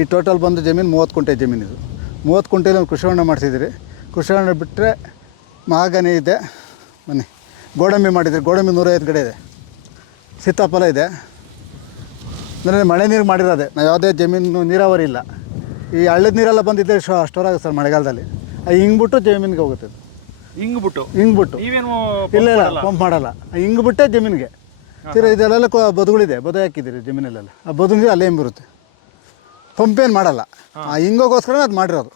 ಈ ಟೋಟಲ್ ಬಂದು ಜಮೀನು 30 ಕುಂಟೆ ಜಮೀನು. ಇದು 30 ಕುಂಟೆಲಿ ಒಂದು ಕೃಷಿ ಹೊಂಡ ಮಾಡಿಸಿದ್ದೀರಿ. ಕೃಷಿ ಹೊಂಡ ಬಿಟ್ಟರೆ ಮಹಾಗನಿ ಇದೆ, ಬನ್ನಿ ಗೋಡಂಬಿ ಮಾಡಿದ್ದೀರಿ. ಗೋಡಂಬಿ 150 ಗಿಡ ಇದೆ. ಸೀತಾಫಲ ಇದೆ. ಅಂದರೆ ಮಳೆ ನೀರು ಮಾಡಿರೋದೆ, ನಾವು ಯಾವುದೇ ಜಮೀನು ನೀರಾವರಿ ಇಲ್ಲ. ಈ ಹಳ್ಳದ ನೀರೆಲ್ಲ ಬಂದಿದ್ದರೆ ಸ್ಟೋರ್ ಆಗುತ್ತೆ ಸರ್ ಮಳೆಗಾಲದಲ್ಲಿ. ಹಿಂಗ್ಬಿಟ್ಟು ಜಮೀನಿಗೆ ಹೋಗುತ್ತೆ. ಅದು ಹಿಂಗ್ಬಿಟ್ಟು ನೀವೇನು ಇಲ್ಲ ಪಂಪ್ ಮಾಡಲ್ಲ, ಹಿಂಗ್ಬಿಟ್ಟೆ ಜಮೀನಿಗೆ. ಇದೆಲ್ಲ ಬದುಗಳಿದೆ, ಬದು ಹಾಕಿದ್ದೀರಿ ಜಮೀನಲ್ಲೆಲ್ಲ. ಆ ಬದು ನೀರು ಅಲ್ಲೇ ಬರುತ್ತೆ, ಪಂಪೇನು ಮಾಡಲ್ಲ. ಹಿಂಗೋಗೋಸ್ಕರ ಅದು ಮಾಡಿರೋದು.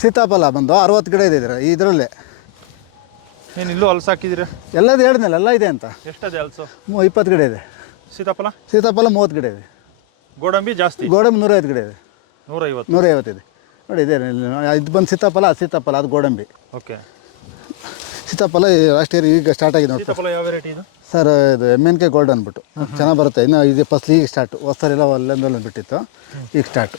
ಸೀತಾಫಲ ಬಂದು 60 ಗಿಡ ಇದೆ ಇದರಲ್ಲೇ. ಇಲ್ಲೂ ಹಲಸು ಹಾಕಿದ್ದೀರಾ? ಎಲ್ಲದು ಹೇಳಿದ್ನಲ್ಲ, ಎಲ್ಲ ಇದೆ ಅಂತ. ಎಷ್ಟದೆ ಹಲಸು? 20 ಗಿಡ ಇದೆ. ಸೀತಾಫಲ 30 ಗಿಡ ಇದೆ. ಗೋಡಂಬಿ ಜಾಸ್ತಿ? ಗೋಡಂಬಿ 150 ಗಿಡ ಇದೆ. 150 ಇದೆ ನೋಡಿ. ಇದೆ ಇದು ಬಂದು ಸೀತಾಫಲ, ಅದು ಗೋಡಂಬಿ. ಓಕೆ. ಸೀತಾಫಲ ಲಾಸ್ಟ್ ಇಯರ್ ಈಗ ಸ್ಟಾರ್ಟ್ ಆಗಿದೆ ನೋಡಿ. ಸೀತಾಫಲ ಯಾವ ವೆರೈಟಿ ಇದು ಸರ್? ಇದು MNK ಗೋಲ್ಡ್ ಅಂದ್ಬಿಟ್ಟು ಚೆನ್ನಾಗಿ ಬರುತ್ತೆ. ಇನ್ನು ಇದು ಫಸ್ಟ್ ಈಗ ಸ್ಟಾರ್ಟು. ಹೊಸರೆಲ್ಲ ಅಲ್ಲೊಂದು ಬಿಟ್ಟಿತ್ತು, ಈಗ ಸ್ಟಾರ್ಟು.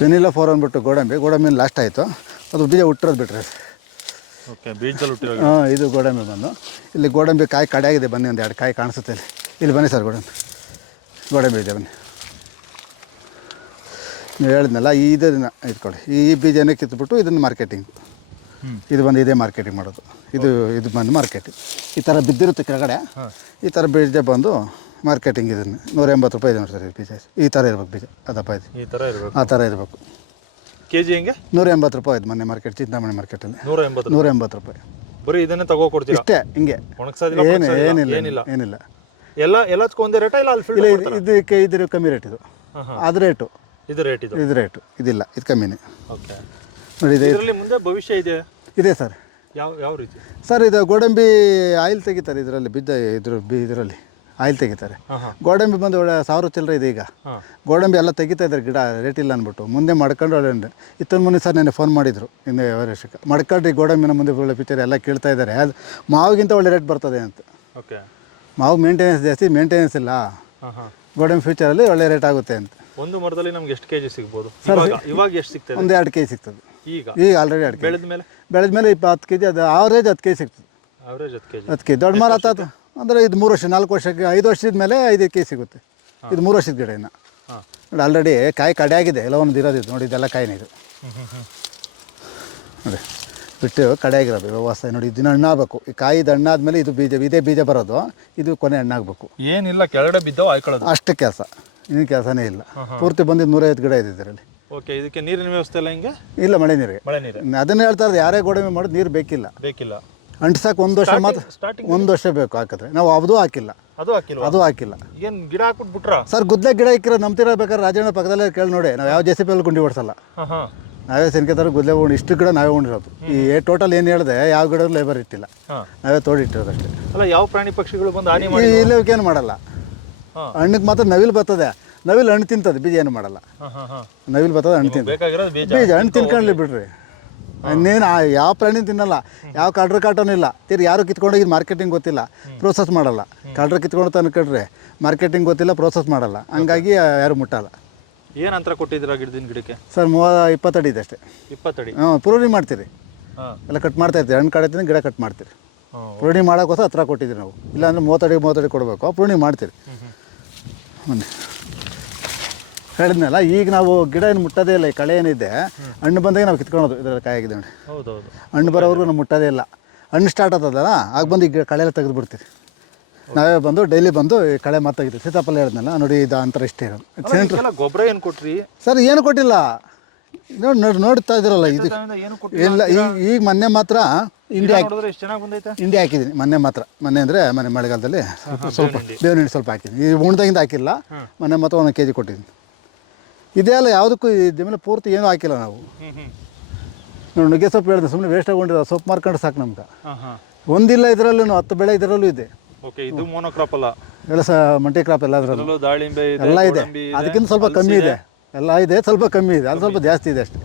ವೆನಿಲಾ 4 ಅಂದ್ಬಿಟ್ಟು ಗೋಡಂಬಿ ಲಾಸ್ಟ್ ಆಯಿತು. ಅದು ಬೀಜ ಹುಟ್ಟಿರೋದು ಬಿಟ್ಟರೆ. ಓಕೆ, ಬೀಜದಲ್ಲಿ ಹುಟ್ಟಿರೋ. ಇದು ಗೋಡಂಬಿ ಬಂದು ಇಲ್ಲಿ ಗೋಡಂಬಿ ಕಾಯಿ ಕಡೆಯಾಗಿದೆ. ಬನ್ನಿ, ಒಂದು 2 ಕಾಯಿ ಕಾಣಿಸುತ್ತೆ ಇಲ್ಲಿ ಬನ್ನಿ ಸರ್. ಗೋಡಂಬಿ ಇದೆ, ಬನ್ನಿ. ನೀವು ಹೇಳಿದ್ನಲ್ಲ, ಇದನ್ನು ಇಟ್ಕೊಳ್ಳಿ. ಈ ಬೀಜನೇ ಕಿತ್ಬಿಟ್ಟು ಇದನ್ನು ಮಾರ್ಕೆಟಿಂಗ್, ಇದು ಬಂದು ಇದೇ ಮಾರ್ಕೆಟಿಂಗ್ ಮಾಡೋದು. ಇದು ಬಂದು ಮಾರ್ಕೆಟಿಂಗ್. ಈ ಥರ ಬಿದ್ದಿರುತ್ತೆ ಕೆಳಗಡೆ, ಈ ಥರ ಬೀಜ ಬಂದು ಮಾರ್ಕೆಟಿಂಗ್. ಇದನ್ನು 180 ರೂಪಾಯಿ ಇದೆ ನೋಡಿ ಸರ್. ಬೀಜ ಈ ಥರ ಇರ್ಬೇಕು, ಬೀಜ ಅದಪ್ಪ ಇದು ಆ ಥರ ಇರಬೇಕು. ಕೆಜಿ ಹೆಂಗೆ? 180 ರೂಪಾಯಿ ಇದು ಮೊನ್ನೆ ಮಾರ್ಕೆಟ್, ಚಿಂತಾಮಣಿ ಮಾರ್ಕೆಟಲ್ಲಿ 180 ರೂಪಾಯಿ. ಬರೀ ಇದನ್ನೇ ತಗೋಕೊಡ್ತೀವಿ ಇಷ್ಟೇ, ಹಿಂಗೆ ಏನಿಲ್ಲ. ಎಲ್ಲದಕ್ಕೂ ಒಂದೇ ರೇಟಾ ಇಲ್ಲ? ಇದಕ್ಕೆ ಇದ್ರ ಕಮ್ಮಿ ರೇಟ್. ಇದು ಅದು ರೇಟು, ಇದು ರೇಟು. ಇದಿಲ್ಲ, ಇದು ಕಮ್ಮಿನೇ. ಓಕೆ ನೋಡಿ. ಇದರಲ್ಲಿ ಮುಂದೆ ಭವಿಷ್ಯ ಇದೆ ಸರ್. ಯಾವ ರೀತಿ ಸರ್? ಇದು ಗೋಡಂಬಿ ಆಯಿಲ್ ತೆಗಿತಾರೆ ಇದರಲ್ಲಿ, ಇದರಲ್ಲಿ ಆಯಿಲ್ ತೆಗಿತಾರೆ. ಗೋಡಂಬಿ ಬಂದು ಒಳ್ಳೆ 1000 ಚಿಲ್ಲರೆ ಇದೆ ಈಗ. ಗೋಡಂಬಿ ಎಲ್ಲ ತೆಗಿತಾ ಇದ್ದಾರೆ, ಗಿಡ ರೇಟ್ ಇಲ್ಲ ಅಂದ್ಬಿಟ್ಟು. ಮುಂದೆ ಮಾಡ್ಕೊಂಡು ಒಳ್ಳೆ ಇತ್ತೊಂದು ಮುನ್ನೆ ಸರ್ ನೆನ್ನೆ ಫೋನ್ ಮಾಡಿದರು, ಇನ್ನೂ ವರ್ಷಕ್ಕೆ ಮಾಡ್ಕೊಳ್ರಿ ಗೋಡಂಬಿನ ಮುಂದೆ ಒಳ್ಳೆ ಪಿಕ್ಚರ್ ಎಲ್ಲ ಕೇಳ್ತಾ ಇದ್ದಾರೆ. ಅದು ಮಾವಿಗಿಂತ ಒಳ್ಳೆ ರೇಟ್ ಬರ್ತದೆ ಅಂತ. ಓಕೆ. ಮಾವು ಮೇಂಟೆನೆನ್ಸ್ ಜಾಸ್ತಿ, ಮೇಂಟೆನೆನ್ಸ್ ಇಲ್ಲ. ಗೋಡಂಬಿ ಫ್ಯೂಚರಲ್ಲಿ ಒಳ್ಳೆ ರೇಟ್ ಆಗುತ್ತೆ ಅಂತ. ಒಂದು ಮರದಲ್ಲಿ ನಮ್ಗೆ ಎಷ್ಟು ಕೆಜಿ ಸಿಗ್ಬೋದು? ಇವಾಗ ಎಷ್ಟು ಸಿಗ್ತದೆ? ಒಂದು 2 ಕೆಜಿ ಸಿಗ್ತದೆ ಈಗ ಆಲ್ರೆಡಿ. 2 ಬೆಳೆದ ಮೇಲೆ 10 ಕೆಜಿ, ಅದು ಆವ್ರೇಜ್ 10 ಕೆಜಿ ಸಿಗ್ತದೆ. 10 ಕೆಜಿ ದೊಡ್ಡ ಮರ ಆತ ಅಂದರೆ ಇದು 3 ವರ್ಷ 4 ವರ್ಷಕ್ಕೆ 5 ವರ್ಷದ ಮೇಲೆ 5 ಕೆಜಿ ಸಿಗುತ್ತೆ. ಇದು 3 ವರ್ಷದ ಗಿಡ ಇನ್ನು ನೋಡಿ. ಆಲ್ರೆಡಿ ಕಾಯಿ ಕಡೆಯಾಗಿದೆ, ಎಲ್ಲ ಒಂದು ಇರೋದಿದ್ದು ನೋಡಿ. ಇದೆಲ್ಲ ಕಾಯಿನ ಇದು ನೋಡಿ, ಬಿಟ್ಟು ಕಡೆಯಾಗಿರೋದು ವ್ಯವಸ್ಥೆ ನೋಡಿ. ಇದನ್ನ ಹಣ್ಣಾಗಬೇಕು. ಈ ಕಾಯಿ ಹಣ್ಣಾದ್ಮೇಲೆ ಇದು ಇದೇ ಬೀಜ ಬರೋದು. ಇದು ಕೊನೆ ಹಣ್ಣಾಗಬೇಕು. ಏನಿಲ್ಲ, ಕೆಳಗಡೆ ಬಿದ್ದಾವೆ ಆಯ್ಕೊಳ್ಳೋದು ಅಷ್ಟೇ ಕೆಲಸ, ಇನ್ನೂ ಕೆಲಸನೇ ಇಲ್ಲ. ಪೂರ್ತಿ ಬಂದಿದ್ದು 150 ಗಿಡ ಇದೆ ಇದರಲ್ಲಿ. ಓಕೆ. ಇದಕ್ಕೆ ನೀರಿನ ವ್ಯವಸ್ಥೆ ಎಲ್ಲ ಹಿಂಗೆ ಇಲ್ಲ, ಮಳೆ ನೀರಿಗೆ. ಅದನ್ನೇ ಹೇಳ್ತಾ ಇರೋದು, ಯಾರೇ ಗೋಡಂಬಿ ಮಾಡೋದು ನೀರು ಬೇಕಿಲ್ಲ. ಅಂಟಿಸಕ್ಕೆ 1 ವರ್ಷ ಮಾತ್ರ, 1 ವರ್ಷ ಬೇಕು ಹಾಕಿದ್ರೆ. ನಾವು ಅದು ಹಾಕಿಲ್ಲ. ಏನು ಗಿಡ ಹಾಕ್ಬಿಟ್ಬಿಟ್ರಾ ಸರ್? ಗುದ್ಲೆ ಗಿಡ ಇಕ್ಕಿರೋದು ನಂಬ್ತಿರಬೇಕಾದ್ರೆ ರಾಜಣ್ಣ ಪಕ್ಕದಲ್ಲೇ ಕೇಳಿ ನೋಡಿ. ನಾವು ಯಾವ JCB ಗುಂಡಿ ಓಡಿಸಲ್ಲ, ನಾವೇ ಸೆನ್ಕೆತಾರ ಗುದ್ಲೆ ಉಂಡು. ಇಷ್ಟು ಗಿಡ ನಾವೇ ಉಂಡಿರೋದು. ಈ ಟೋಟಲ್ ಏನು ಹೇಳಿದೆ, ಯಾವ ಗಿಡ ಲೇಬರ್ ಇಟ್ಟಿಲ್ಲ, ನಾವೇ ತೋಡಿಟ್ಟಿರೋದು ಅಷ್ಟೇ. ಅಲ್ಲ, ಯಾವ ಪ್ರಾಣಿ ಪಕ್ಷಿಗಳು ಬಂದು ಇಲ್ಲವಕ್ಕೇನು ಮಾಡಲ್ಲ. ಹಣ್ಣಿಗೆ ಮಾತ್ರ ನವಿಲು ಬರ್ತದೆ. ನವಿಲು ಹಣ್ಣು ತಿಂತದೆ, ಬೀಜ ಏನು ಮಾಡಲ್ಲ. ನವಿಲು ಬರ್ತದೆ, ಹಣ್ಣು ತಿಂತದೆ. ಬೀಜ ಹಣ್ಣು ತಿನ್ಕೊಳ್ಳಿ ಬಿಡ್ರಿ. ಇನ್ನೇನು ಯಾವ ಪ್ರಾಣಿ ತಿನ್ನಲ್ಲ, ಯಾವ ಕಾಟನೂ ಇಲ್ಲ. ಯಾರು ಕಿತ್ಕೊಂಡೋಗಿ ಮಾರ್ಕೆಟಿಂಗ್ ಗೊತ್ತಿಲ್ಲ, ಪ್ರೋಸೆಸ್ ಮಾಡಲ್ಲ. ಕಡ್ರ ಕಿತ್ಕೊಂಡು ತಂದ್ಕೊಂಡ್ರೆ ಮಾರ್ಕೆಟಿಂಗ್ ಗೊತ್ತಿಲ್ಲ, ಪ್ರೋಸೆಸ್ ಮಾಡಲ್ಲ. ಹಂಗಾಗಿ ಯಾರು ಮುಟ್ಟಲ್ಲ. ಏನು ಅಂತರ ಕೊಟ್ಟಿದ್ದೀರಾ ಗಿಡಕ್ಕೆ? ಸರ್ 20 ಅಡಿ ಇದೆ ಅಷ್ಟೇ. 20 ಅಡಿ? ಪ್ರೂನಿಂಗ್ ಮಾಡ್ತೀರಿ, ಎಲ್ಲ ಕಟ್ ಮಾಡ್ತಾ ಇರ್ತೀವಿ. ಹಣ್ಣು ಕಡಿತೀನಿ, ಗಿಡ ಕಟ್ ಮಾಡ್ತೀರಿ. ಪ್ರೂನಿಂಗ್ ಮಾಡೋಕ್ಕೋಸ್ಕರ ಹತ್ರ ಕೊಟ್ಟಿದ್ದೀವಿ ನಾವು. ಇಲ್ಲಾಂದ್ರೆ 30 ಅಡಿ ಕೊಡಬೇಕು, ಪ್ರೂನಿಂಗ್ ಮಾಡ್ತೀರಿ. ಮೊನ್ನೆ ಹೇಳಿದ್ನಲ್ಲ, ಈಗ ನಾವು ಗಿಡ ಏನು ಮುಟ್ಟೋದೇ ಇಲ್ಲ. ಈ ಕಳೆ ಏನಿದೆ, ಹಣ್ಣು ಬಂದಾಗ ನಾವು ಕಿತ್ಕೊಳೋದು. ಇದರಲ್ಲಿ ಕಾಯಾಗಿದೆ ನೋಡಿ. ಹಣ್ಣು ಬರೋವರೆಗೂ ನಾವು ಮುಟ್ಟೋದೇ ಇಲ್ಲ. ಹಣ್ಣು ಸ್ಟಾರ್ಟ್ ಆಗ್ತದಲ್ಲ, ಆಗ ಬಂದು ಈಗ ಕಳೆ ಎಲ್ಲ ತೆಗೆದು ಬಿಡ್ತೀವಿ. ನಾವೇ ಬಂದು ಡೈಲಿ ಬಂದು ಈ ಕಳೆ ಮಾತು ತೆಗಿತೀವಿ. ಸೀತಾಫಲ ಹೇಳಿದ್ನಲ್ಲ ನೋಡಿ, ಇದು ಅಂತರ ಇಷ್ಟೇ ಇರೋದು. ಗೊಬ್ಬರ ಏನು ಕೊಟ್ರಿ ಸರ್? ಏನು ಕೊಟ್ಟಿಲ್ಲ. ನೋಡ್ತಾ ಇದ್ದೀರಲ್ಲ, ಇದು ಇಲ್ಲ. ಈಗ ಮೊನ್ನೆ ಮಾತ್ರ ಇಂಡಿ ಹಾಕಿದ್ದೀನಿ. ಮೊನ್ನೆ ಅಂದರೆ ಮಳೆಗಾಲದಲ್ಲಿ ಸ್ವಲ್ಪ ಬೇವಿನ ಹಿಂಡಿ ಸ್ವಲ್ಪ ಹಾಕಿದ್ದೀನಿ. ಈ ಉಣ್ದಾಗಿಂದ ಹಾಕಿಲ್ಲ. ಮೊನ್ನೆ ಮಾತ್ರ 1 ಕೆಜಿ ಕೊಟ್ಟಿದ್ದೀನಿ. ಇದೇ ಅಲ್ಲ, ಯಾವುದಕ್ಕೂ ಇದ್ರ ಮೇಲೆ ಪೂರ್ತಿ ಏನೂ ಹಾಕಿಲ್ಲ ನಾವು. ನೋಡಿ, ನುಗ್ಗೆ ಸೊಪ್ಪು ಹೇಳಿದೆ, ಸುಮ್ಮನೆ ವೇಸ್ಟ್ ಆಗೊಂಡಿರೋ ಸೊಪ್ಪು ಮಾರ್ಕೊಂಡು ಸಾಕು ನಮ್ಗೆ. ಒಂದಿಲ್ಲ ಇದರಲ್ಲೂ 10 ಬೆಳೆ ಇದರಲ್ಲೂ ಇದೆ. ಇದು ಮೋನೋಕ್ರಾಪ್ ಅಲ್ಲ, ಎಲ್ಲ ಮಲ್ಟಿ ಕ್ರಾಪ್ ಎಲ್ಲದರಲ್ಲೂ ದಾಳಿಂಬೆ ಎಲ್ಲ ಇದೆ. ಅದಕ್ಕಿಂತ ಸ್ವಲ್ಪ ಕಮ್ಮಿ ಇದೆ. ಎಲ್ಲ ಇದೆ, ಸ್ವಲ್ಪ ಕಮ್ಮಿ ಇದೆ. ಅದು ಸ್ವಲ್ಪ ಜಾಸ್ತಿ ಇದೆ ಅಷ್ಟೇ.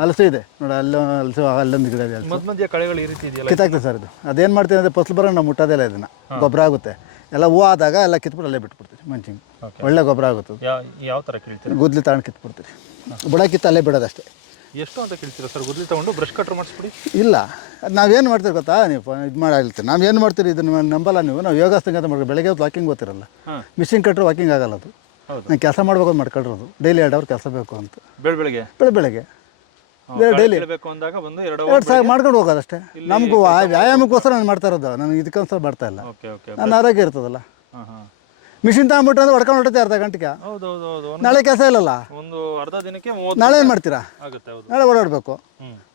ಹಲಸು ಇದೆ ನೋಡಿ, ಅಲ್ಲೊಂದು ಗಿಡ ಇದೆ. ಕಿತ್ತಾಗ್ತದೆ ಸರ್ ಇದು. ಅದೇನು ಮಾಡ್ತೀವಿ ಅಂದರೆ ಫಸಲು ಬರೋಣ, ನಾವು ಮುಟ್ಟೋದಿಲ್ಲ. ಇದನ್ನು ಗೊಬ್ಬರ ಆಗುತ್ತೆ. ಎಲ್ಲ ಹೂವು ಆದಾಗ ಎಲ್ಲ ಕಿತ್ಬಿಟ್ಟು ಅಲ್ಲೇ ಬಿಟ್ಬಿಡ್ತೀವಿ. ಮಂಚಿಂಗ್ ಒಳ್ಳೆ ಗೊಬ್ಬರ ಆಗುತ್ತೆ. ಯಾವ ಥರ ಕೇಳ್ತೀವಿ? ಗುದ್ಲಿ ತಗೊಂಡು ಕಿತ್ಬಿಡ್ತೀವಿ. ಬುಡ ಕಿತ್ತು ಅಲ್ಲೇ ಬಿಡೋದಷ್ಟೇ. ಎಷ್ಟು ಅಂತ ಕೇಳ್ತೀರಾ ಸರ್? ಗುದ್ಲಿ ತಗೊಂಡು ಬ್ರಷ್ ಕಟ್ರ್ ಮಾಡಿಸ್ಬಿಡಿ? ಇಲ್ಲ, ಅದು ನಾವೇನು ಮಾಡ್ತೀವಿ ಗೊತ್ತಾ, ನೀವು ಇದು ಮಾಡಿ ಹೇಳ್ತೀವಿ. ನಾವೇನು ಮಾಡ್ತೀರಿ, ಇದನ್ನು ನಂಬಲ್ಲ ನೀವು. ನಾವು ಯೋಗಾಸನ ಅಂತ ಮಾಡ್ತೀವಿ. ಬೆಳಗ್ಗೆ ಹೊತ್ತು ವಾಕಿಂಗ್ ಗೊತ್ತಿರಲ್ಲ. ಮಿಷಿನ್ ಕಟ್ರೆ ವಾಕಿಂಗ್ ಆಗಲ್ಲ. ಅದು ಹೌದು. ನಾನು ಕೆಲಸ ಮಾಡ್ಬೇಕು ಮಾಡ್ಕೊಂಡಿರೋದು ಡೈಲಿ 2 ಅವರ್ ಕೆಲಸ ಬೇಕು ಅಂತ ಬೆಳಗ್ಗೆ ಬೆಳಗ್ಗೆ ಡೈಲಿ ಬೇಕು ಅಂದಾಗ ಬಂದು 2 2 ಸಾವಿರ ಮಾಡ್ಕೊಂಡು ಹೋಗೋದಷ್ಟೇ. ನಮಗೂ ವ್ಯಾಯಾಮಕ್ಕೋಸ್ಕರ ನಾನು ಮಾಡ್ತಾ ಇರೋದು, ನಾನು ಇದಕ್ಕೋಸ್ಕರ ಮಾಡ್ತಾ ಇಲ್ಲ. Okay okay. ನನ್ನ ಆರೋಗ್ಯ ಇರ್ತದಲ್ಲ. ಹಾಂ ಹಾಂ. ಮಿಷಿನ್ ತಗೊಂಬಿಟ್ಟು ಅಂದ್ರೆ ಹೊಡ್ಕೊಂಡು ಹೊಟ್ಟೆ ಅರ್ಧ ಗಂಟೆಗೆ. ಹೌದು ಹೌದು ಹೌದು. ನಾಳೆ ಕೆಲಸ ಇಲ್ಲಲ್ಲ, ಒಂದು ಅರ್ಧ ದಿನಕ್ಕೆ 30 ನಾಳೆ ಏನು ಮಾಡ್ತೀರಾ? ಆಗುತ್ತೆ. ಹೌದು. ನಾಳೆ ಓಡಾಡಬೇಕು.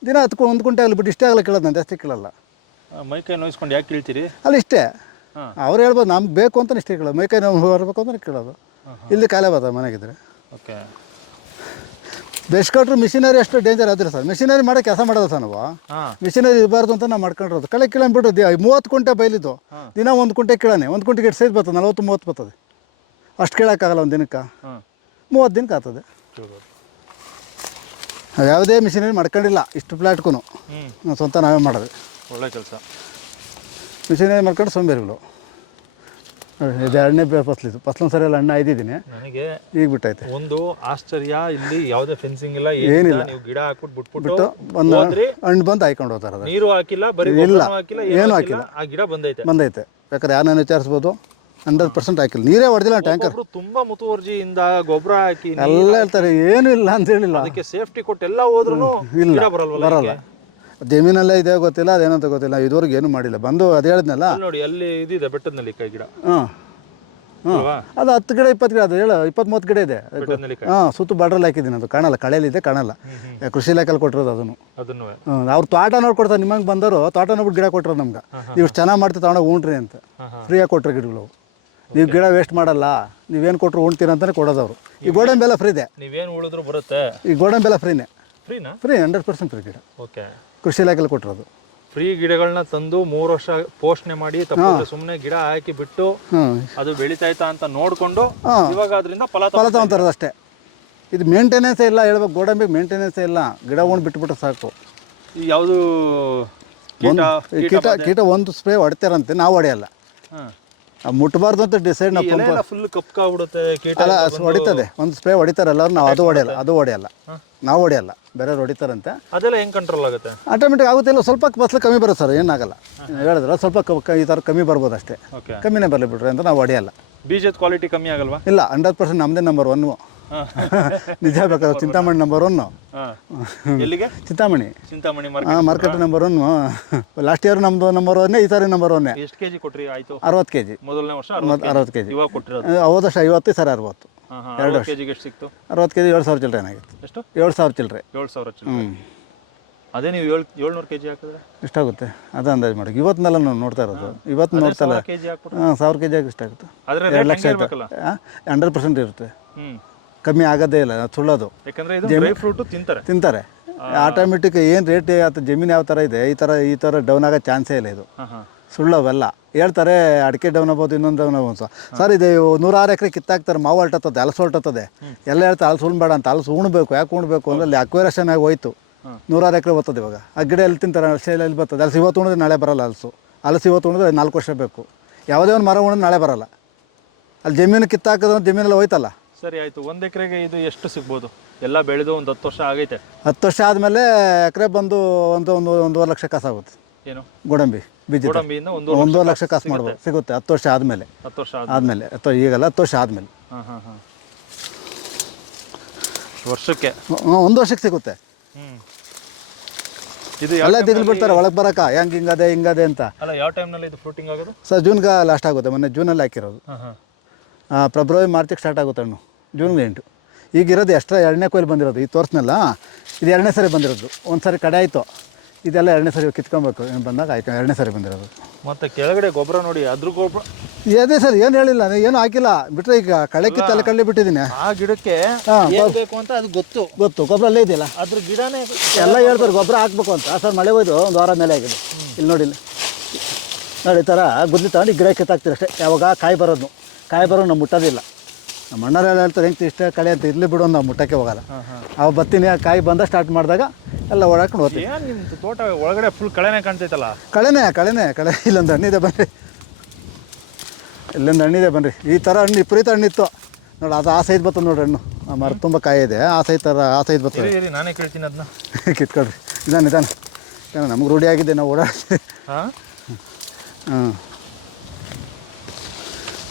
ದಿನ 1 ಕುಂಟೆ ಆಗಲಿ ಬಿಟ್ಟು ಇಷ್ಟೇ ಆಗಲ್ಲ ಕೇಳೋದು, ನಾನು ಜಾಸ್ತಿ ಕೇಳಲ್ಲ. ಮೈಕೈ ನೋಯಿಸ್ಕೊಂಡು ಯಾಕೆ ಕೇಳ್ತೀರಿ? ಅಲ್ಲಿ ಇಷ್ಟೇ ಹಾಂ. ಅವ್ರು ಹೇಳ್ಬೋದು ನಮ್ಗೆ ಬೇಕು ಅಂತ ಇಷ್ಟೇ ಕೇಳೋದು, ಮೈಕೈ ನೋವು ಬರಬೇಕು ಅಂತ ಕೇಳೋದು. ಇಲ್ಲಿ ಕಾಲೇ ಬರ್ತದೆ ಮನೆಗಿದ್ರೆ. ಓಕೆ. ಬೆಸ್ಟ್ ಕೊಟ್ಟರು ಮಿಷಿನರಿ ಅಷ್ಟು ಡೇಂಜರ್ ಆದ್ರೆ ಸರ್. ಮಿಷಿನರಿ ಮಾಡೋ ಕೆಲಸ ಮಾಡೋದು ಸರ್ ನಾವು. ಹಾಂ. ಮಿಷಿನರಿ ಇರಬಾರ್ದು ಅಂತ ನಾವು ಮಾಡ್ಕೊಂಡಿರೋದು. ಕಳೆ ಕೀಳಂಬಿಟ್ಟು 30 ಕುಂಟೆ ಬೈಲಿದ್ದು ದಿನ 1 ಕುಂಟೆ ಕೀಳನೆ. 1 ಕುಂಟೆಗೆ ಎಷ್ಟು ಸೈಜ್ ಬರ್ತದೆ? 40-30 ಬರ್ತದೆ. ಅಷ್ಟು ಕೇಳೋಕ್ಕಾಗಲ್ಲ ಒಂದು ದಿನಕ್ಕೆ. 30 ದಿನಕ್ಕೆ ಆಗ್ತದೆ. ನಾವು ಯಾವುದೇ ಮಿಷಿನರಿ ಮಾಡ್ಕೊಂಡಿಲ್ಲ ಇಷ್ಟು ಫ್ಲಾಟ್ಗೂ. ನಾವು ಸ್ವಂತ ನಾವೇ ಮಾಡೋದು. ಒಳ್ಳೆ ಕೆಲಸ. ಮಿಷಿನರಿ ಮಾಡ್ಕೊಂಡು ಸೋಂಬೇರಿಗಳು. ಇದು 2ನೇ ಫಸ್ಲಿದ್ದು. ಫಸ್ಲೊಂದು ಸರಿ ಎಲ್ಲ ಹಣ್ಣು ಐದಿದ್ದೀನಿ, ನನಗೆ ಈಗ ಬಿಟ್ಟೈತೆ. ಒಂದು ಆಶ್ಚರ್ಯ, ಇಲ್ಲಿ ಯಾವುದೇ ಫೆನ್ಸಿಂಗ್ ಇಲ್ಲ, ಏನಿಲ್ಲ. ನೀವು ಗಿಡ ಹಾಕ್ಬಿಟ್ಟು ಬಿಟ್ಬಿಟ್ಟು ಒಂದು ಹಣ್ಣು ಬಂದು ಹಾಯ್ಕೊಂಡು ಹೋಗ್ತಾರೆ. ನೀರು ಹಾಕಿಲ್ಲ, ಬರೀ ಇಲ್ಲ, ಹಾಕಿಲ್ಲ, ಏನು ಹಾಕಿಲ್ಲ. ಆ ಗಿಡ ಬಂದೈತೆ. ಬೇಕಾದ್ರೆ ಯಾರನ್ನ ವಿಚಾರಿಸ್ಬೋದು. 100% ಹಾಕಿಲ್ಲ, ನೀರೇ ಹೊಡೆದಿಲ್ಲ. ಟ್ಯಾಂಕರ್ ತುಂಬಾ ಮುತುವರ್ಜಿಯಿಂದ ಗೊಬ್ಬರ ಹಾಕಿ ಎಲ್ಲ ಹೇಳ್ತಾರೆ, ಏನೂ ಇಲ್ಲ ಅಂತ ಹೇಳಿಲ್ಲ. ಅದಕ್ಕೆ ಸೇಫ್ಟಿ ಕೊಟ್ಟು ಎಲ್ಲ ಹೋದ್ರೂ ಗಿಡ ಬರಲ್ಲ. ಜಮೀನಲ್ಲೇ ಇದೆ ಗೊತ್ತಿಲ್ಲ, ಅದೇನಂತ ಗೊತ್ತಿಲ್ಲ. ಇದುವರೆಗೆ ಏನು ಮಾಡಿಲ್ಲ. ಬಂದು ಅದು ಹೇಳಿದ್ನಲ್ಲ ನೋಡಿ, ಅಲ್ಲಿ ಇದಿದೆ ಬೆಟ್ಟದಲ್ಲಿ ಕೈ ಗಿಡ. ಅದು 10 ಗಿಡ 20 ಗಿಡ, ಅದು 20-30 ಗಿಡ ಇದೆ. ಸುತ್ತು ಬಾರ್ಡ್ರಲ್ಲಿ ಹಾಕಿದ್ದೀನಿ. ಅದು ಕಾಣಲ್ಲ, ಕಳೆಯಲ್ಲಿದೆ, ಕಾಣಲ್ಲ. ಕೃಷಿ ಇಲಾಖೆಯಲ್ಲಿ ಕೊಟ್ಟಿರೋದು ಅದನ್ನು. ಅವ್ರು ತೋಟ ನೋಡ್ಕೊಡ್ತಾರೆ. ನಿಮ್ಮಂಗೆ ಬಂದರು ತೋಟ ನೋಡ್ಬಿಟ್ಟು ಗಿಡ ಕೊಟ್ಟಿರೋದು ನಮ್ಗೆ. ನೀವು ಚೆನ್ನಾಗಿ ಮಾಡ್ತೀವಿ ತಗೊಂಡೋಗಿ ಉಣ್ರಿ ಅಂತ ಫ್ರೀಯಾಗಿ ಕೊಟ್ಟರೆ ಗಿಡಗಳು. ನೀವು ಗಿಡ ವೇಸ್ಟ್ ಮಾಡಲ್ಲ, ನೀವೇನು ಕೊಟ್ಟರು ಉಣ್ತೀರ ಅಂತಲೇ ಕೊಡೋದು ಅವರು. ಈ ಗೋಡಂಬಿ ಎಲ್ಲ ಫ್ರೀ ಇದೆ. ನೀವೇನು ಉಳಿದ್ರು ಬರುತ್ತೆ. ಈ ಗೋಡಂಬಿ ಎಲ್ಲ ಫ್ರೀನೇ. ಫ್ರೀ 100% ಫ್ರೀ ಗಿಡ. ಓಕೆ. ಕೃಷಿ ಇಲಾಖೆಯಲ್ಲಿ ಕೊಟ್ಟಿರೋದು. ಫ್ರೀ ಗಿಡಗಳನ್ನ ತಂದು 3 ವರ್ಷ ಪೋಷಣೆ ಮಾಡಿ ಸುಮ್ಮನೆ ಗಿಡ ಹಾಕಿ ಬಿಟ್ಟು ಅದು ಬೆಳಿತಾಯ್ತಾ ಅಂತ ನೋಡ್ಕೊಂಡು ಇವಾಗ ಅದರಿಂದ ಫಲ ತಗೊಂತಾರದು ಅಷ್ಟೇ. ಇದು ಮೇಂಟೆನೆನ್ಸೇ ಇಲ್ಲ ಹೇಳ್ಬೇಕು. ಗೋಡಂಬಿಗೆ ಮೇಂಟೆನೆನ್ಸೇ ಇಲ್ಲ. ಗಿಡ ಉಣ್ಣು ಬಿಟ್ಬಿಟ್ರೆ ಸಾಕು. ಯಾವುದು ಕೀಟ ಒಂದು ಸ್ಪ್ರೇ ಹೊಡಿತಾರಂತೆ, ನಾವು ಹೊಡೆಯಲ್ಲ. ಮುಟ್ಟಬಾರ್ದು ಅಂತ ಡಿಸೈಡ್ ನಾವು ಫುಲ್ ಕಪ್ಕಾಗ್ಬಿಡುತ್ತೆ ಕೀಟ. ಅಲ್ಲ, ಹೊಡಿತದೆ. ಒಂದು ಸ್ಪ್ರೇ ಹೊಡಿತಾರಲ್ಲ ನಾವು ಅದು ಹೊಡೆಯಲ್ಲ. ನಾವು ಹೊಡೆಯಲ್ಲ, ಬೇರೆಯವ್ರು ಹೊಡಿತಾರಂತೆ. ಅದೆಲ್ಲ ಹೆಂಗೆ ಕಂಟ್ರೋಲ್ ಆಗುತ್ತೆ? ಆಟೋಮೆಟಿಕ್ ಆಗುತ್ತಿಲ್ಲ. ಸ್ವಲ್ಪ ಫಸಲು ಕಮ್ಮಿ ಬರುತ್ತೆ ಸರ್, ಏನಾಗಲ್ಲ. ಹೇಳಿದ್ರೆ ಸ್ವಲ್ಪ ಈ ಥರ ಕಮ್ಮಿ ಬರ್ಬೋದು ಅಷ್ಟೇ. ಕಮ್ಮಿನೇ ಬರಲಿ ಬಿಡ್ರಿ ಅಂತ ನಾವು ಹೊಡೆಯಲ್ಲ. ಬೀಜದ ಕ್ವಾಲಿಟಿ ಕಮ್ಮಿ ಆಗಲ್ವಾ? ಇಲ್ಲ, 100% ನಮ್ಮದೇ ನಂಬರ್ 1. ನಿಜ ಬೇಕಾದ್ರೆ ಚಿಂತಾಮಣಿ ನಂಬರ್ 1. ಎಲ್ಲಿಗೆ? Chintamani market number 1. Last year ನಮ್ಮದು ನಂಬರ್ 1, ಈ ಸಾರಿ ನಂಬರ್ 1. ಎಷ್ಟು ಕೆಜಿ ಕೊಟ್ರಿ? ಆಯ್ತು 60 kg. ಮೊದಲನೇ ವರ್ಷ 60 kg. ಇವಾಗ ಕೊಟ್ಟಿರೋದು ಹೋದ ವರ್ಷ 50, ಈ ಸಾರಿ 60. 2 ಕೆಜಿಗೆ ಎಷ್ಟು ಸಿಕ್ತು? 60 kg 7,000 ಚಿಲ್ಲರೆ ಏನಾಗಿತ್ತು. ಎಷ್ಟು? 7,000 ಚಿಲ್ಲರೆ. 7,000 ಚಿಲ್ಲರೆ. ಅದೇ ನೀವು 700 ಕೆಜಿ ಹಾಕಿದ್ರೆ ಎಷ್ಟಾಗುತ್ತೆ ಅದು ಅಂದಾಜು ಮಾಡಿ. ಇವತ್ತಿನೆಲ್ಲ ನಾವು ನೋಡ್ತಾ ಇರೋದು. ಇವತ್ತು ನೋಡ್ತಲ್ಲ. 1000 kg ಆಗಿ ಇಷ್ಟಾಗುತ್ತೆ. 2 ಲಕ್ಷ ಆಯ್ತು. 100% ಇರುತ್ತೆ. ಕಮ್ಮಿ ಆಗೋದೇ ಇಲ್ಲ, ಸುಳ್ಳೋದು. ಯಾಕಂದ್ರೆ ಇದು ಡ್ರೈ ಫ್ರೂಟ್ ತಿಂತಾರೆ ಆಟೋಮೆಟಿಕ್. ಏನು ರೇಟ್ ಅಥವಾ ಜಮೀನು ಯಾವ ಥರ ಇದೆ, ಈ ಥರ ಡೌನ್ ಆಗೋ ಚಾನ್ಸೇ ಇಲ್ಲ. ಇದು ಸುಳ್ಳು. ಅವೆಲ್ಲ ಹೇಳ್ತಾರೆ ಅಡಿಕೆ ಡೌನ್ ಆಗ್ಬೋದು, ಇನ್ನೊಂದು ಡೌನ್ ಆಗ್ಬೋದು ಸರ್. ಇದು 106 ಎಕರೆ ಕಿತ್ತಾಕ್ತಾರೆ. ಮಾವು ಹೊಲ್ಟತ್ತದೆ, ಹಲಸು ಹೊಲ್ಟತ್ತದೆ. ಎಲ್ಲ ಹೇಳ್ತಾರೆ ಹಲಸು ಉಣ್ಬೇಡ ಅಂತ. ಹಲಸು ಉಣ್ಬೇಕು. ಯಾಕೆ ಉಣ್ಬೇಕು ಅಂದ್ರೆ ಅಲ್ಲಿ ಅಕ್ವೇರೇಷನ್ ಆಗಿ ಹೋಯ್ತು. 106 ಎಕರೆ ಬರ್ತದೆ ಇವಾಗ. ಆ ಗಿಡ ಎಲ್ಲಿ ತಿಂತಾರೆ? ಎಲ್ಲಿ ಬರ್ತದೆ? ಹಲಸು ಇವತ್ತು ಉಣಿದ್ರೆ ನಾಳೆ ಬರಲ್ಲ. ಹಲಸು ಇವತ್ತು ಉಣಿದ್ರೆ 4 ವರ್ಷ ಬೇಕು. ಯಾವುದೇ ಒಂದು ಮರ ಉಣಿದ್ರೆ ನಾಳೆ ಬರಲ್ಲ. ಅಲ್ಲಿ ಜಮೀನು ಕಿತ್ತಾಕಿದ್ರೆ ಜಮೀನೆಲ್ಲ ಹೋಯ್ತಲ್ಲ. ಸರಿ ಆಯಿತು. 1 ಎಕರೆಗೆ ಇದು ಎಷ್ಟು ಸಿಗ್ಬೋದು? ಎಲ್ಲ ಬೆಳೆದು ಒಂದು 10 ವರ್ಷ ಆಗೈತೆ. 10 ವರ್ಷ ಆದಮೇಲೆ ಎಕರೆ ಬಂದು ಒಂದೂವರೆ ಲಕ್ಷ ಕಾಸಾಗುತ್ತೆ. ಏನು? ಗೋಡಂಬಿ ಬೀಜ. ಗೋಡಂಬಿಯಿಂದ 1.5 ಲಕ್ಷ ಕಾಸು ಮಾಡ್ಬೋದು, ಸಿಗುತ್ತೆ 10 ವರ್ಷ ಆದಮೇಲೆ. 10 ವರ್ಷ ಆದಮೇಲೆ ಈಗಲ್ಲ 10 ವರ್ಷ ಆದಮೇಲೆ. ವರ್ಷಕ್ಕೆ 1 ವರ್ಷಕ್ಕೆ ಸಿಗುತ್ತೆ. ಇದು ಎಲ್ಲ ದಿಗ್ಲು ಬಿಡ್ತಾರೆ ಒಳಗೆ ಬರೋಕೆ, ಹಿಂಗದೆ ಅಂತ. ಅಲ್ಲ, ಯಾವ ಟೈಮ್ನಲ್ಲಿ ಇದು ಫ್ರೂಟಿಂಗ್ ಆಗೋದು? ಸರ್ ಜೂನ್ಗೆ ಲಾಸ್ಟ್ ಆಗುತ್ತೆ. ಮೊನ್ನೆ ಜೂನಲ್ಲಿ ಹಾಕಿರೋದು. ಫೆಬ್ರವರಿ ಮಾರ್ಚಿಗೆ ಸ್ಟಾರ್ಟ್ ಆಗುತ್ತೆ ಹಣ್ಣು. ಜೂನ್ಗೆ 8. ಈಗಿರೋದು ಎಕ್ಸ್ಟ್ರಾ 2ನೇ ಕೊಯ್ಲು ಬಂದಿರೋದು. ಈ ತೋರಿಸ್ನಲ್ಲ, ಇದು 2ನೇ ಸರಿ ಬಂದಿರೋದು. ಒಂದು ಸರಿ ಕಡೆ ಆಯಿತು, ಇದೆಲ್ಲ 2ನೇ ಸರಿ ಕಿತ್ಕೊಬೇಕು. ಏನು ಬಂದಾಗ ಆಯ್ತು, 2ನೇ ಸರಿ ಬಂದಿರೋದು. ಮತ್ತು ಕೆಳಗಡೆ ಗೊಬ್ಬರ ನೋಡಿ, ಅದ್ರ ಗೊಬ್ಬರ ಅದೇ ಸರ್, ಏನು ಹೇಳಿಲ್ಲ, ಏನು ಹಾಕಿಲ್ಲ. ಬಿಟ್ಟರೆ ಈಗ ಕಳೆ ಕಿತ್ತೆಲ್ಲ ಕಳ್ಳಿ ಬಿಟ್ಟಿದ್ದೀನಿ. ಆ ಗಿಡಕ್ಕೆ ಬೇಕು ಅಂತ ಅದು ಗೊತ್ತು. ಗೊಬ್ಬರ ಅಲ್ಲೇ ಇದೆಯಲ್ಲ, ಅದ್ರ ಗಿಡನೇ ಎಲ್ಲ ಹೇಳ್ತಾರೆ ಗೊಬ್ಬರ ಹಾಕ್ಬೇಕು ಅಂತ. ಸರ್ ಮಳೆ ಹೋಯ್ತು, 1 ವಾರ ಮೇಲೆ ಆಗಿದೆ. ಇಲ್ಲಿ ನೋಡಿ ಈ ಥರ ಗುದ್ಲಿ ತಗೊಂಡು ಗಿಡ ಕಿತ್ತಾಕ್ತೀರಿ ಅಷ್ಟೇ. ಯಾವಾಗ ಕಾಯಿ ಬರೋದು ನಾವು ಮುಟ್ಟೋದಿಲ್ಲ. ನಮ್ಮ ಅಣ್ಣರೆಲ್ಲ ಹೇಳ್ತಾರೆ ಹೆಂಗೆ ಇಷ್ಟ ಕಳೆ ಅಂತ ಇರಲಿ ಬಿಡು, ನಾವು ಮುಟ್ಟಕ್ಕೆ ಹೋಗಲ್ಲ. ಅವು ಬರ್ತೀನಿ, ಕಾಯಿ ಬಂದ ಸ್ಟಾರ್ಟ್ ಮಾಡಿದಾಗ ಎಲ್ಲ ಓಡಾಡ್ಕೊಂಡು ಹೋಗ್ತೀವಿ. ನಿಮ್ಮ ತೋಟ ಒಳಗಡೆ ಫುಲ್ ಕಳೆನೇ ಕಾಣ್ತೈತಲ್ಲ? ಕಳೆ ಇಲ್ಲೊಂದು ಹಣ್ಣಿದೆ ಬನ್ನಿರಿ, ಈ ಥರ ಹಣ್ಣು ವಿಪರೀತ ಹಣ್ಣಿತ್ತು ನೋಡಿ. ಅದು ಆ ಸೈಜ್ ಬರ್ತದೆ ನೋಡ್ರಿ ಹಣ್ಣು. ಮರ ತುಂಬ ಕಾಯಿ ಇದೆ. ಆ ಸೈಜ್ ಬರ್ತದೆ. ನಾನೇ ಕೇಳ್ತೀನಿ ಅದನ್ನ. ಕಿತ್ಕೊಳ್ರಿ, ನಿಧಾನ ನಮ್ಗೆ ರೂಢಿ ಆಗಿದೆ, ನಾವು ಓಡಾಡ್ತೀವಿ.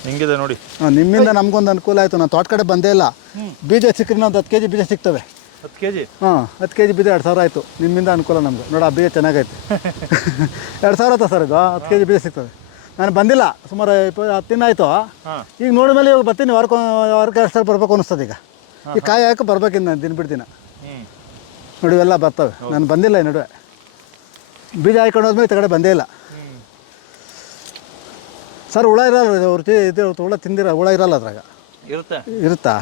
ಹೆಂಗಿದೆ ನೋಡಿ. ನಿಮ್ಮಿಂದ ನಮಗೊಂದು ಅನುಕೂಲ ಆಯಿತು. ನಾನು ತೋಟ ಕಡೆ ಬಂದೇ ಇಲ್ಲ. ಬೀಜ ಸಿಕ್ಕರೆ ಒಂದು 10 kg ಬೀಜ ಸಿಗ್ತವೆ. 10 kg? 10 kg ಬೀಜ 2000 ಆಯಿತು. ನಿಮ್ಮಿಂದ ಅನುಕೂಲ ನಮ್ಗೆ. ನೋಡಿ ಆ ಬೀಜ ಚೆನ್ನಾಗೈತೆ. 2000 ಆಯ್ತಾ ಸರ್ ಇದು? 10 kg ಬೀಜ ಸಿಗ್ತದೆ. ನಾನು ಬಂದಿಲ್ಲ ಸುಮಾರು 10 ದಿನ ಆಯಿತು. ಈಗ ನೋಡಿದ್ಮೇಲೆ ಇವಾಗ ಬರ್ತೀನಿ. ವಾರಕ್ಕೆ 2 ಸಲ ಬರ್ಬೇಕು ಅನ್ನಿಸ್ತದೆ. ಈಗ ಈ ಕಾಯಿ ಹಾಕಿ ಬರ್ಬೇಕಿನ್ನು ನಾನು ದಿನ ಬಿಡ್ತೀನಿ. ನೋಡಿ ಇವೆಲ್ಲ ಬರ್ತವೆ. ನಾನು ಬಂದಿಲ್ಲ ಈ ನಡುವೆ. ಬೀಜ ಹಾಕೊಂಡು ಹೋದ್ಮೇಲೆ ಈ ಕಡೆ ಬಂದೇ ಇಲ್ಲ ಸರ್. ಹುಳ ಇರಲ್ಲ ಇದು ಹುಳ ತಿಂದಿರ ಹುಳ ಇರಲ್ಲ ಅದ್ರಾಗ. ಇರುತ್ತಾ?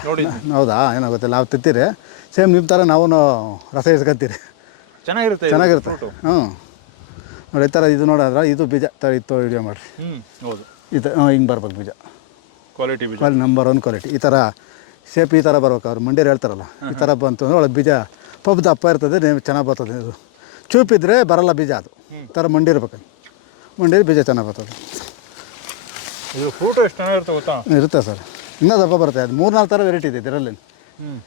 ಹೌದಾ? ಏನೋ ಗೊತ್ತಿಲ್ಲ. ನಾವು ತಿಂತೀರಿ ಸೇಮ್ ನಿಮ್ಮ ಥರ ನಾವು ರಸ ಇಸ್ಕೊತೀರಿ. ಚೆನ್ನಾಗಿರುತ್ತೆ. ನೋಡಿ ಈ ಥರ ಇದು ನೋಡಿದ್ರೆ ಇದು ಬೀಜ ಇತ್ತು ವಿಡಿಯೋ ಮಾಡಿರಿ. ಇದು ಹಿಂಗೆ ಬರ್ಬೇಕು ಬೀಜ. ಕ್ವಾಲಿಟಿ ಬೀಜ ನಂಬರ್ 1 ಕ್ವಾಲಿಟಿ. ಈ ಥರ ಶೇಪ್ ಈ ಥರ ಬರ್ಬೇಕು. ಅವ್ರು ಮಂಡ್ಯರು ಹೇಳ್ತಾರಲ್ಲ ಈ ಥರ ಬಂತು ಅಂದರೆ ಒಳಗೆ ಬೀಜ ಪಬ್ಬು ದಪ್ಪ ಇರ್ತದೆ. ಚೆನ್ನಾಗಿ ಬರ್ತದೆ. ಇದು ಚೂಪಿದ್ರೆ ಬರಲ್ಲ ಬೀಜ. ಅದು ಈ ಥರ ಮಂಡಿ ಇರ್ಬೇಕು. ಮಂಡಿಯಲ್ಲಿ ಬೀಜ ಚೆನ್ನಾಗಿ ಬರ್ತದೆ. ಇದು ಫ್ರೂಟು ಎಷ್ಟು ಚೆನ್ನಾಗಿರುತ್ತೆ ಗೊತ್ತಾ? ಇರುತ್ತೆ ಸರ್. ಇನ್ನೂ ದಪ್ಪ ಬರುತ್ತೆ. ಅದು 3-4 ಥರ ವೆರೈಟಿ ಇದೆ ಇದರಲ್ಲಿ.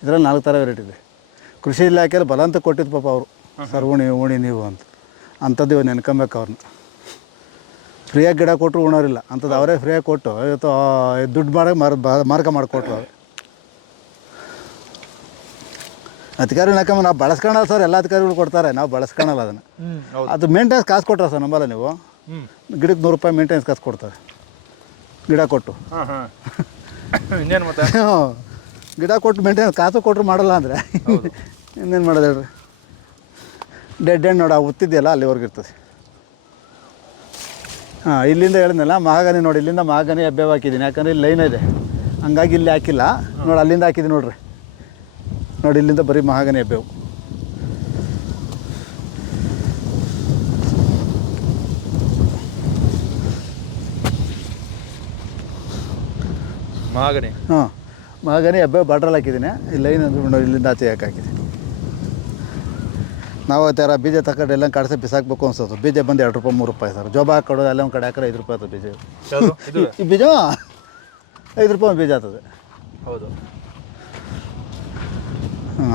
4 ಥರ ವೆರೈಟಿ ಇದೆ. ಕೃಷಿ ಇಲಾಖೆಯಲ್ಲಿ ಬಲ ಅಂತ ಕೊಟ್ಟಿದ್ದು ಪಾಪ ಅವರು. ಸರ್ ಉಣಿ ನೀವು ಅಂತ. ಅಂಥದ್ದು ಇವಾಗ ನೆನ್ಕೊಬೇಕು ಅವ್ರನ್ನ. ಫ್ರೀಯಾಗಿ ಗಿಡ ಕೊಟ್ಟರು ಉಣೋರಿಲ್ಲ. ಅಂಥದ್ದು ಅವರೇ ಫ್ರೀಯಾಗಿ ಕೊಟ್ಟು ಇವತ್ತು ದುಡ್ಡು ಮಾರ್ಗ ಮಾಡಿಕೊಟ್ರು ಅವರು. ಅಧಿಕಾರಿಗಳು ಹಾಕಂಬ ನಾವು ಬಳಸ್ಕೊಳಲ್ಲ ಸರ್. ಎಲ್ಲ ಅಧಿಕಾರಿಗಳು ಕೊಡ್ತಾರೆ, ನಾವು ಬಳಸ್ಕೊಳಲ್ಲ ಅದನ್ನು. ಅದು ಮೇಂಟೆನೆನ್ಸ್ ಕಾಸು ಕೊಟ್ರ ಸರ್ ನಂಬಲ್ಲ ನೀವು. ಗಿಡಕ್ಕೆ 100 ರೂಪಾಯಿ ಮೇಂಟೆನೆನ್ಸ್ ಕಾಸು ಕೊಡ್ತಾರೆ ಗಿಡ ಕೊಟ್ಟು. ಇನ್ನೇನು ಮತ್ತೆ ಗಿಡ ಕೊಟ್ಟು ಮೇಂಟೆನೆನ್ಸ್ ಕಾಸು ಕೊಟ್ಟರು ಮಾಡಲ್ಲ ಅಂದರೆ ಇನ್ನೇನು ಮಾಡೋದು ಹೇಳ್ರಿ. ಡೆಡ್ ಎಂಡ್ ನೋಡಿ ಉತ್ತಿದೆಯಲ್ಲ ಅಲ್ಲಿವರೆಗೆ ಇರ್ತದೆ. ಇಲ್ಲಿಂದ ಹೇಳಿದ್ನಲ್ಲ ಮಹಾಗನಿ ನೋಡಿ. ಇಲ್ಲಿಂದ ಮಹಾಗನಿ ಹಬ್ಬೆ ಹಾಕಿದ್ದೀನಿ. ಯಾಕಂದರೆ ಇಲ್ಲಿ ಲೈನ್ ಇದೆ ಹಂಗಾಗಿ ಇಲ್ಲಿ ಹಾಕಿಲ್ಲ. ನೋಡಿ ಅಲ್ಲಿಂದ ಹಾಕಿದ್ದೀನಿ ನೋಡ್ರಿ. ನೋಡಿ ಇಲ್ಲಿಂದ ಬರೀ ಮಹಾಗನಿ ಹಬ್ಬೆವು. ಮಹಾಗನಿ ಹಬ್ಬೆ ಬಾರ್ಡ್ರಲ್ಲಿ ಹಾಕಿದ್ದೀನಿ. ಈ ಲೈನ್ ನೋಡಿ ಇಲ್ಲಿಂದ ಆಚೆ ಯಾಕೆ ಹಾಕಿದ್ದೀನಿ. ನಾವು ಆ ಥರ ಬೀಜ ತಗೊಂಡು ಎಲ್ಲ ಕಡಿಸಿ ಬಿಸಾಕಬೇಕು ಅನ್ಸೋದು. ಬೀಜ ಬಂದು 2 ರೂಪಾಯಿ 3 ರೂಪಾಯಿ ಸರ್. ಜೋಬ ಹಾಕೊಡೋದು ಎಲ್ಲ ಒಂದು ಕಡೆ ಹಾಕಿದ್ರೆ 5 ರೂಪಾಯಿ ಆಗ್ತದೆ ಬೀಜ. ಈ ಬೀಜ 5 ರೂಪಾಯಿ ಬೀಜ ಆಗ್ತದೆ. ಹೌದು.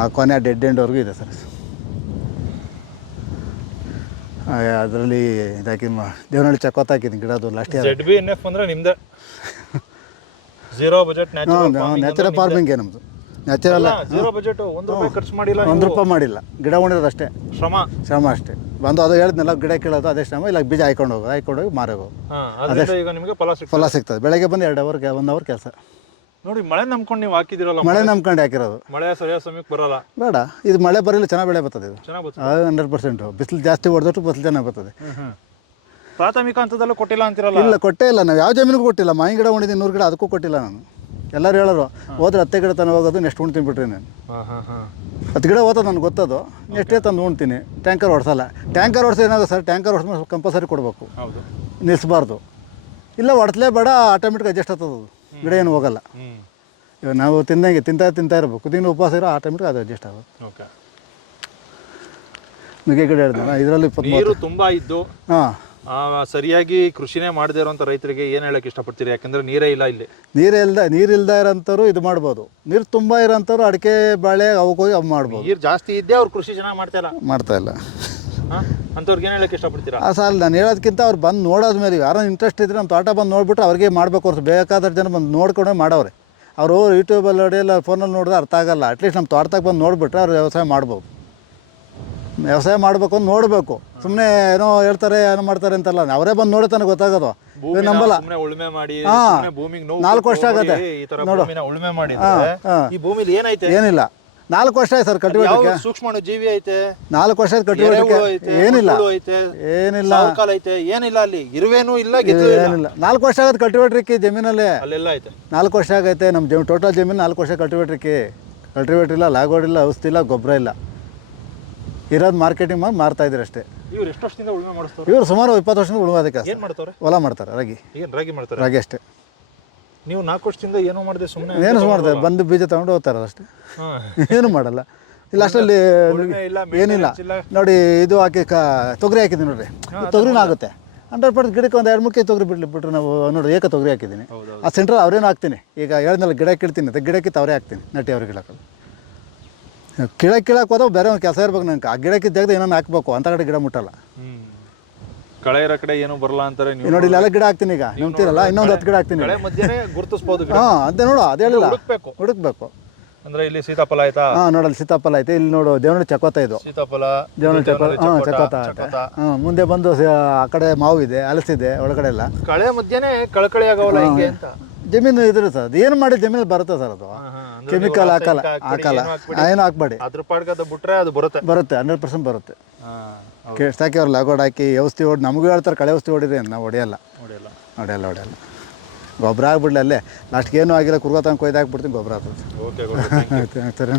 ಆ ಕೊನೆ ಡೆಡ್ ಎಂಡ್ವರೆಗೂ ಇದೆ ಸರ್. ಅದರಲ್ಲಿ ಇದಾಕಿ ದೇವನಹಳ್ಳಿ ಚಕೋತ ಹಾಕಿದ್ದೀನಿ ಗಿಡದು ಲಾಸ್ಟ್ ಇಯರ್. ZBNF ಅಂದರೆ ನಿಮ್ಮದೇ ಝೀರೋ ಬಜೆಟ್ ನ್ಯಾಚುರಲ್ ಫಾರ್ಮಿಂಗ್ ನಮ್ಮದು. Natural zero budget. 1 ರೂಪಾಯಿ ಖರ್ಚು ಮಾಡಿಲ್ಲ. 1 ರೂಪಾಯಿ ಮಾಡಿಲ್ಲ. ಗಿಡ ಉಣಿರೋದು ಅಷ್ಟೇ. ಶ್ರಮ ಅಷ್ಟೇ. ಬಂದು ಅದು ಹೇಳಿದ್ನಲ್ಲ ಗಿಡ ಕೀಳೋದು ಅದೇ ಶ್ರಮ. ಇಲ್ಲ ಬೀಜ ಹಾಕೊಂಡೋಗಿ ಮಾರೋದು. ಅದೇ ಈಗ ನಿಮಗೆ ಫಲ ಸಿಗ್ತದೆ. ಬೆಳಗ್ಗೆ ಬಂದು 1 ಅವರ್ ಕೆಲಸ. ನೋಡಿ ಮಳೆ ನಂಬ್ಕೊಂಡು ನೀವು ಹಾಕಿದಿರಲ್ಲ. ಮಳೆ ನಂಬ್ಕೊಂಡು ಹಾಕಿರೋದು. ಮಳೆ ಸರಿಯಾದ ಸಮಯಕ್ಕೆ ಬರಲ್ಲ. ಬೇಡ ಇದು ಮಳೆ ಬರಲಿಲ್ಲ ಚೆನ್ನಾಗಿ ಬೆಳೆ ಬರ್ತದೆ. ಇದು ಚೆನ್ನಾಗಿ 100%. ಬಿಸಿಲು ಜಾಸ್ತಿ ಹೊಡೆದಟ್ಟು ಬಿಸಿಲು ಚೆನ್ನಾಗಿ ಬರ್ತದೆ. ಪ್ರಾಥಮಿಕ ಹಂತದಲ್ಲೂ ಕೊಟ್ಟಿಲ್ಲ ಅಂತಿರಲ್ಲ? ಇಲ್ಲ ಕೊಟ್ಟೇ ಇಲ್ಲ. ನಾವು ಯಾವ ಜಮೀನಿಗೂ ಕೊಟ್ಟಿಲ್ಲ. ಮಾವಿನ ಗಿಡ ಉಣಿದ್ದೀನಿ 100 ಗಿಡ, ಅದಕ್ಕೂ ಕೊಟ್ಟಿಲ್ಲ ನಾನು. ಎಲ್ಲರೂ ಹೇಳೋರು ಹೋದ್ರೆ 10 ಗಿಡ ತಂದು ಹೋಗೋದು ನೆಕ್ಸ್ಟ್ ಉಣ್ ತಿನ್ಬಿಟ್ರಿ ನಾನು. 10 ಗಿಡ ಹೋಗೋದು ನನಗೆ ಗೊತ್ತದು. ನೆಕ್ಸ್ಟೇ ತಂದು ಉಣ್ತೀನಿ. ಟ್ಯಾಂಕರ್ ಹೊಡ್ಸಲ್ಲ. ಟ್ಯಾಂಕರ್ ಹೊಡ್ಸೋ ಏನಾಗುತ್ತೆ ಸರ್, ಟ್ಯಾಂಕರ್ ಹೊಡ್ಸ್ಮೇಲೆ ಕಂಪಲ್ಸರಿ ಕೊಡಬೇಕು. ನಿಲ್ಲಿಸ್ಬಾರ್ದು. ಇಲ್ಲ ಹೊಡ್ಸಲೇ ಬೇಡ, ಆಟೋಮೆಟಿಕ್ ಅಡ್ಜಸ್ಟ್ ಆಗ್ತದೆ. ಅದು ಗಿಡ ಏನು ಹೋಗಲ್ಲ. ಇವಾಗ ನಾವು ತಿಂದಂಗೆ ತಿಂತಾ ಇರಬೇಕು. ದಿನ ಉಪವಾಸ ಇರೋ ಆಟೋಮೆಟಿಕ್ ಅದು ಅಡ್ಜಸ್ಟ್ ಆಗುತ್ತೆ. ನುಗ್ಗೆ ಗಿಡ ಹೇಳಿದ್ನಲ್ಲ ಇದರಲ್ಲಿ 23 ತುಂಬ ಇದ್ದು ಸರಿಯಾಗಿ ಕೃಷಿನೇ ಮಾಡದೇ ಇರೋಂಥ ರೈತರಿಗೆ ಏನು ಹೇಳಕ್ಕೆ ಇಷ್ಟಪಡ್ತೀರಿ? ಯಾಕಂದ್ರೆ ನೀರೇ ಇಲ್ಲ ಇಲ್ಲಿ. ನೀರಿಲ್ದ ಇರೋಂಥವ್ರು ಇದು ಮಾಡ್ಬೋದು. ನೀರು ತುಂಬ ಇರೋಂಥವ್ರು ಅಡಿಕೆ ಬಾಳೆ ಅವಕ್ಕೆ ಹೋಗಿ ಅವು ಮಾಡ್ಬೋದು. ನೀರು ಜಾಸ್ತಿ ಇದ್ದೇ ಅವ್ರು ಕೃಷಿ ಚೆನ್ನಾಗಿ ಮಾಡ್ತಾ ಇಲ್ಲ. ಅಂಥವ್ರಿಗೆ ಏನು ಹೇಳಕ್ಕೆ ಇಷ್ಟಪಡ್ತೀರಾ? ಸಾಲ ನಾನು ಹೇಳೋದಕ್ಕಿಂತ ಅವ್ರು ಬಂದು ನೋಡೋದ್ಮೇಲೆ ಯಾರೋ ಇಂಟ್ರೆಸ್ಟ್ ಇದ್ರೆ ನಮ್ಮ ತೋಟ ಬಂದು ನೋಡ್ಬಿಟ್ಟು ಅವ್ರಿಗೆ ಮಾಡಬೇಕು. ಅವ್ರು ಬೇಕಾದಷ್ಟು ಜನ ಬಂದು ನೋಡ್ಕೊಂಡೇ ಮಾಡವ್ರೆ. ಅವರು ಯೂಟ್ಯೂಬಲ್ಲಿ ನೋಡಿಲ್ಲ, ಫೋನಲ್ಲಿ ನೋಡಿದ್ರೆ ಅರ್ಥ ಆಗಲ್ಲ. ಅಟ್ಲೀಸ್ಟ್ ನಮ್ಮ ತೋಟದಾಗ ಬಂದು ನೋಡಿಬಿಟ್ರೆ ಅವ್ರು ವ್ಯವಸಾಯ ಮಾಡ್ಬೋದು. ವ್ಯವಸಾಯ ಮಾಡಬೇಕು ಅಂತ ನೋಡಬೇಕು. ಸುಮ್ಮನೆ ಏನೋ ಹೇಳ್ತಾರೆ ಏನೋ ಮಾಡ್ತಾರೆ ಅಂತಲ್ಲ, ಅವರೇ ಬಂದು ನೋಡ್ತಾನೆ ಗೊತ್ತಾಗೋದು. ನಂಬಲ್ಲ. 4 ವರ್ಷ ಆಗತ್ತೆ ನೋಡು. ಏನಿಲ್ಲ 4 ವರ್ಷ ಆಯ್ತು ಸರ್ ಕಟ್ಟಿಬಿಟ್ಟು. ಸೂಕ್ಷ್ಮ ಜೀವಿ ಐತೆ. 4 ವರ್ಷ ಕಟ್ಟಿಬಿಟ್ಟು ಏನಿಲ್ಲ ಏನಿಲ್ಲ ಅಲ್ಲಿ ಇರುವೇನೂ ಇಲ್ಲ ಏನಿಲ್ಲ. 4 ವರ್ಷ ಆಗತ್ತೆ ಕಟ್ಟಿಬಿಟ್ರಿಕ್ಕಿ ಜಮೀನಲ್ಲಿ. ಅಲ್ಲೆಲ್ಲ ಐತೆ. 4 ವರ್ಷ ಆಗೈತೆ ನಮ್ಮ ಟೋಟಲ್ ಜಮೀನು. 4 ವರ್ಷ ಕಟ್ಟಿಬಿಟ್ರಿಕ್ಕಿ. ಕಲ್ಟಿವೇಟರ್ ಇಲ್ಲ, ಲಾಗೋಡ್ ಇಲ್ಲ, ಔಷಧಿ ಇಲ್ಲ, ಗೊಬ್ಬರ ಇಲ್ಲ. ಇರೋದು ಮಾರ್ಕೆಟಿಂಗ್ ಮಾಡಿ ಮಾರ್ತಾ ಇದ್ರು ಅಷ್ಟೇ. ಇವ್ರು ಎಷ್ಟು ವರ್ಷದಿಂದ ಉಳುಮೆ ಮಾಡಿಸ್ತಾರೆ? ಇವ್ರು ಸುಮಾರು 20 ವರ್ಷದಿಂದ ಉಳುಮೆ ಅದಕ್ಕೆ. ಏನು ಮಾಡ್ತಾರೆ? ಹೊಲ ಮಾಡ್ತಾರೆ. ರಾಗಿ ಮಾಡ್ತಾರೆ. ರಾಗಿ ಅಷ್ಟೇ. ನೀವು 4 ವರ್ಷದಿಂದ ಏನೋ ಮಾಡಿದೆ? ಸುಮ್ಮನೆ ಏನು ಮಾಡ್ತಾರೆ? ಬಂದು ಬೀಜ ತಗೊಂಡು ಹೋಗ್ತಾರೆ ಅಷ್ಟೇ. ಏನು ಮಾಡಲ್ಲ. ಇಲ್ಲ ಅಷ್ಟರಲ್ಲಿ ಏನಿಲ್ಲ. ನೋಡಿ ಇದು ಹಾಕಿ ತೊಗರಿ ಹಾಕಿದ್ದೀನಿ ನೋಡ್ರಿ. ತೊಗರಿನೂ ಆಗುತ್ತೆ 100%. ಗಿಡಕ್ಕೆ ಒಂದು 2-3 ಕೆಜಿ ತೊಗರಿ ಬಿಟ್ರೆ ನಾವು ನೋಡಿ ಏಕ ತೊಗರಿ ಹಾಕಿದ್ದೀನಿ. ಆ ಸೆಂಟ್ರಲ್ ಅವರೇನು ಹಾಕ್ತೀನಿ. ಈಗ ಹೇಳಿದ್ನಲ್ಲ ಗಿಡ ಕಿಡ್ತೀನಿ ಅಂತ, ಗಿಡಕ್ಕಿತ್ತು ಅವರೇ ಹಾಕ್ತೀನಿ. ನಟಿ ಅವ್ರಿಗೆ ಗಿಡಕ್ಕೆ ಕೀಳಕ್ಕೆ ಹೋದಾಗ ಬೇರೆ ಒಂದು ಕೆಲಸ ಇರ್ಬೇಕು. ನನಗೆ ಆ ಗಿಡಕ್ಕಿದ್ದ ಜಾಗದ ಏನೋ ಹಾಕ್ಬೇಕು. ಅಂತ ಕಡೆ ಗಿಡ ಮುಟ್ಟಲ್ಲ. ಕಳೆ ಇರೋ ಕಡೆ ಏನು ಬರಲ್ಲ ಅಂತಾರೆ ನೀವು. ನೋಡಿ ಇಲ್ಲೆಲ್ಲ ಗಿಡ ಹಾಕ್ತೀನಿ ಈಗ ನಿಂತಿರಲ್ಲ, ಇನ್ನೊಂದು 10 ಗಿಡ ಹಾಕ್ತೀನಿ. ಕಳೆ ಮಧ್ಯೆನೇ ಗುರುತಿಸ್ಬೋದು. ಹಾಂ ಅದೇ ನೋಡು, ಅದೇ ಹೇಳಿಲ್ಲ, ಹುಡುಕ್ಬೇಕು. ಅಂದ್ರೆ ಇಲ್ಲಿ ಸೀತಾಫಲ ಆಯ್ತಾ? ಹಾಂ ನೋಡಲ್ಲಿ ಸೀತಾಫಲ ಐತೆ. ಇಲ್ಲಿ ನೋಡು ದೇವನಹಳ್ಳಿ ಚಕೋತ, ಇದು ಸೀತಾಫಲ, ದೇವನಹಳ್ಳಿ ಚಕೋತ. ಹಾಂ ಚಕೋತ ಐತೆ. ಹಾಂ ಮುಂದೆ ಬಂದು ಆ ಕಡೆ ಮಾವು ಇದೆ, ಹಲಸಿದೆ ಒಳಗಡೆ ಎಲ್ಲ. ಕಳೆ ಮಧ್ಯೆನೇ ಕಳಕಳಿ ಆಗವಲ್ಲ ಹಿಂಗೆ ಅಂತ. ಜಮೀನು ಇದ್ರೆ ಸರ್ ಅದು ಏನು ಮಾಡಿ ಜಮೀನಲ್ಲಿ ಬರುತ್ತೆ ಸರ್ ಅದು. ಕೆಮಿಕಲ್ ಹಾಕಲ್ಲ ಏನು ಹಾಕ್ಬೇಡಿ. ಅದ್ರ ಪಾಡ್ಗದ ಬಿಟ್ರೆ ಅದು ಬರುತ್ತೆ 100% ಬರುತ್ತೆ. ಸಾಕಿ ಅವ್ರು ಲಾಗೋಡ್ ಹಾಕಿ ಔಷಧಿ ಹೊಡಿ, ನಮಗೂ ಹೇಳ್ತಾರೆ ಕಳೆ ಔಷಧಿ ಹೊಡಿರಿ ಅಂತ. ನಾವು ಹೊಡೆಯಲ್ಲ. ಗೊಬ್ಬರ ಆಗ್ಬಿಡ್ಲಿ ಅಲ್ಲೇ ಲಾಸ್ಟ್ಗೆ ಏನೂ ಆಗಿಲ್ಲ, ಕುರ್ಗೋ ತಂಗೆ ಕೊಯ್ದು ಹಾಕ್ಬಿಡ್ತೀನಿ, ಗೊಬ್ಬರ ಆಗ್ತದೆ. ಓಕೆ ಸರಿ.